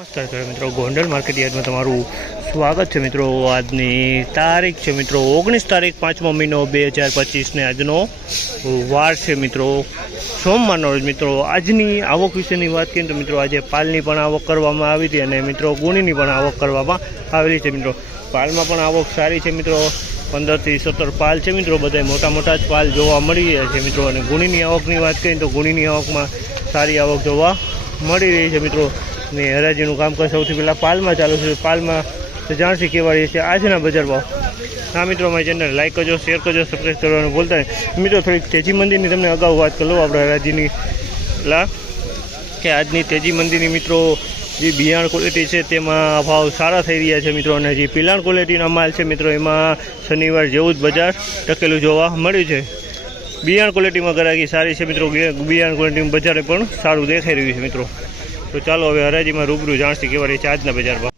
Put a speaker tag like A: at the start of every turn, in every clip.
A: નમસ્કાર ખેડૂત મિત્રો, ગોંડલ માર્કેટ યાર્ડમાં તમારું સ્વાગત છે મિત્રો. આજની તારીખ છે મિત્રો, ઓગણીસ તારીખ પાંચમો મહિનો બે હજાર પચીસને આજનો વાર છે મિત્રો. સોમવારનો રોજ મિત્રો, આજની આવક વિશેની વાત કરીએ તો મિત્રો, આજે પાલની પણ આવક કરવામાં આવી હતી અને મિત્રો, ગુણીની પણ આવક કરવામાં આવેલી છે મિત્રો. પાલમાં પણ આવક સારી છે મિત્રો. પંદરથી સત્તર પાલ છે મિત્રો બધા મોટા મોટા જ પાલ જોવા મળી રહ્યા છે મિત્રો. અને ગુણીની આવકની વાત કરીએ તો ગુણીની આવકમાં સારી આવક જોવા મળી રહી છે મિત્રો. ને હરાજીનું કામકાજ સૌથી પહેલાં પાલમાં ચાલુ છે પાલમાં તો જાણશે કેવા રહી છે આજના બજાર ભાવ. હા મિત્રો મારી ચેનલ લાઈક કરજો શેર કરજો સબસ્ક્રાઈબ કરવાનું ભૂલતા નહીં. મિત્રો, થોડીક તેજી મંદિરની તમને અગાઉ વાત કરી લઉં આપણે હરાજીની. લા, કે આજની તેજી મંદિરની મિત્રો, જે બિયાણ ક્વોલિટી છે તેમાં ભાવ સારા થઈ રહ્યા છે મિત્રો, અને જે પિલાણ ક્વોલિટીના માલ છે મિત્રો, એમાં શનિવાર જેવું જ બજાર ટકેલું જોવા મળ્યું છે. બિયાણ ક્વોલિટીમાં ગરાકી સારી છે મિત્રો બિયાણ ક્વોલિટીમાં બજારે પણ સારું દેખાઈ રહ્યું છે મિત્રો. તો ચાલો હવે હરાજીમાં રૂબરૂ જાણશે કેવા રહી છે આજના બજાર ભાવ.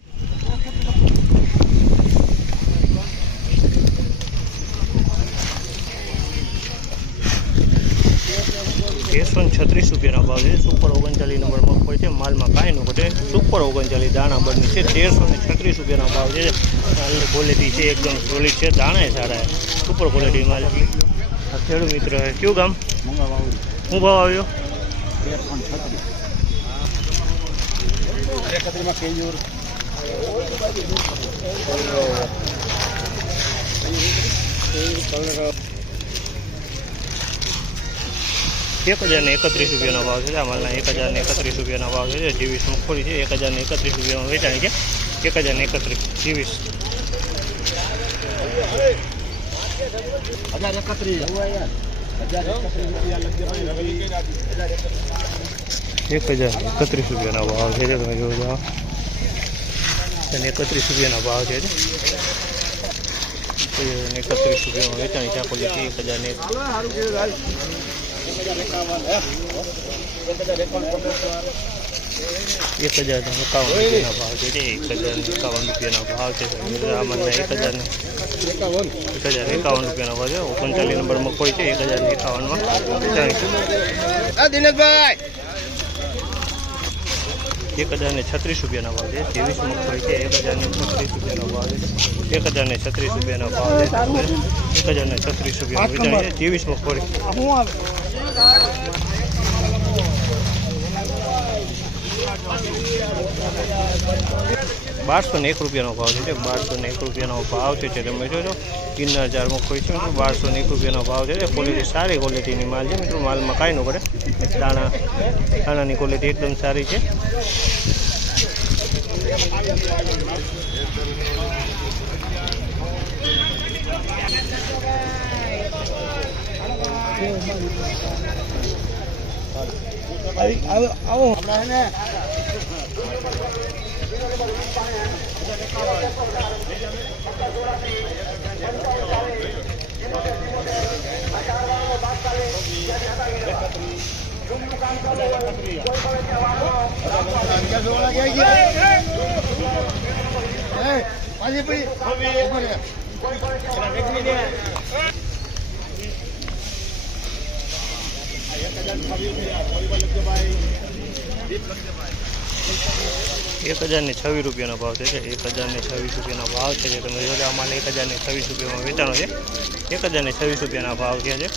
A: એકસો છત્રીસ રૂપિયાના ભાવ છે. સુપર ઓગણચાલીસ નંબર મગફળી છે. માલમાં કાંઈ ન ઘટે. સુપર ઓગણચાલીસ દાણા બની છે. તેરસો ને છત્રીસ રૂપિયાના ભાવ છે. ક્વોલિટી છે એકદમ સોલિડ છે. દાણા સારા સુપર ક્વોલિટી માલ. ખેડૂત મિત્ર કયું ગામ? શું ભાવ આવ્યો? એક હજાર ને એકત્રીસ રૂપિયાનો ભાવ છે આ એક હજાર ને એકત્રીસ રૂપિયાનો ભાવ છે જીવીસ મગફળી છે એક હજાર ને એકત્રીસ રૂપિયામાં વેચાણી છે એક હજાર ને એકત્રીસ જીવીસ.
B: હજાર એકત્રીસ. હજાર
A: એક હજાર એકત્રીસ રૂપિયાનો ભાવ છે તમે જોવો જાઓ અને એકત્રીસ રૂપિયાનો ભાવ છે એકત્રીસ રૂપિયામાં વેચાણી ચાકો છે એક હજાર ને એક હજાર એકાવન રૂપિયાના ભાવ છે એક હજાર એકાવન રૂપિયાના ભાવ છે. આમાં એક હજાર ને એક હજાર એકાવન રૂપિયાનો ભાવ છે. ઓગણચાલીસ નંબરમાં કોઈ છે એક હજાર એકાવનમાં વેચાણી
B: દિનેશભાઈ!
A: એક હજાર ને છત્રીસ રૂપિયાના ભાવ છે. ત્રેવીસ મગફળી છે. એક હજાર ને છત્રીસ રૂપિયાનો ભાવ છે. એક હજાર ને છત્રીસ રૂપિયાનો ભાવ છે. એક હજાર ને છત્રીસ રૂપિયાનો વેચાણ છે. ત્રેવીસ મગફળી
B: શું આવે
A: બારસો ને એક રૂપિયાનો ભાવ છે બારસો ને એક રૂપિયાનો ભાવ છે તમે જોજો કિન્નર હજાર મગફળી છે મિત્રો બારસો ને એક રૂપિયાનો ભાવ છે ક્વોલિટી સારી ક્વોલિટીની માલ છે, મિત્રો, માલમાં કાંઈ ન પડે. દાણા, દાણાની ક્વોલિટી એકદમ સારી છે.
B: આવો આવો. પાછી પડી
A: એક હજાર ને છવ્વીસ રૂપિયાનો ભાવ છે, એક હજાર ને છવ્વીસ રૂપિયાનો ભાવ છે. જે તમે જોજો અમારે એક હજાર ને છવ્વીસ રૂપિયામાં વેચાણો છે. એક હજાર ને છવ્વીસ રૂપિયાના ભાવ થયા છે.